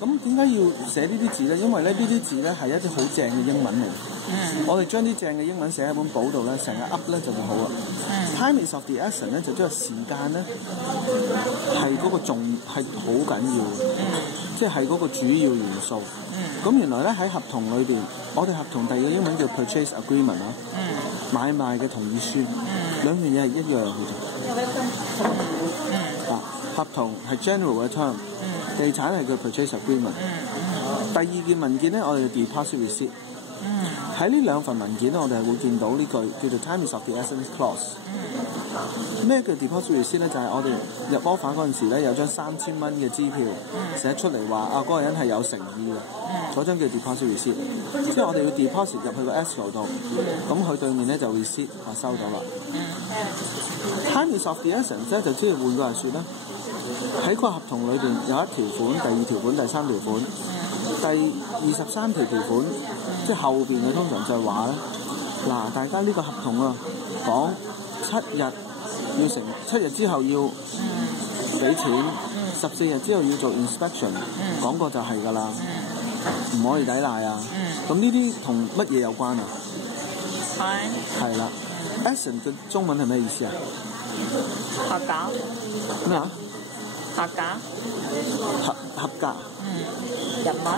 咁點解要寫呢啲字咧？因為咧呢啲字咧係一啲好正嘅英文嚟。我哋將啲正嘅英文寫喺本簿度咧，成日噏咧就會好啦。Time is of the essence 咧，就即係時間咧係嗰個係好緊要嘅，即係嗰個主要元素。咁原來咧喺合同裏邊，我哋合同第二個英文叫 purchase agreement 啦，買賣嘅同意書，兩樣嘢係一樣嘅。合同係 general 嘅 term，地產係叫 purchase agreement。第二件文件咧，我哋叫 deposit receipt。喺呢兩份文件咧，我哋係會見到呢句叫做 time is of the essence clause。咩叫 deposit receipt 咧？就係我哋入 offer 嗰陣時咧，有張3000蚊嘅支票寫出嚟話嗰個人係有誠意嘅，嗰張叫 deposit receipt。即係我哋要 deposit 入去個 escrow 度，咁佢對面咧就 receipt 收到啦。time is of the essence 咧，就即係換句話說咧，喺個合同裏邊有一條款、第二條款、第三條款、第23條條款，即係後邊嘅通常就係話咧，嗱，大家呢個合同啊，講7日要7日之後要俾錢，14日之後要做 inspection，講過就係㗎啦，唔可以抵賴啊。咁呢啲同乜嘢有關啊？係啦。Essence 嘅中文係咩意思啊？合格。咩啊？合格。合格。人物。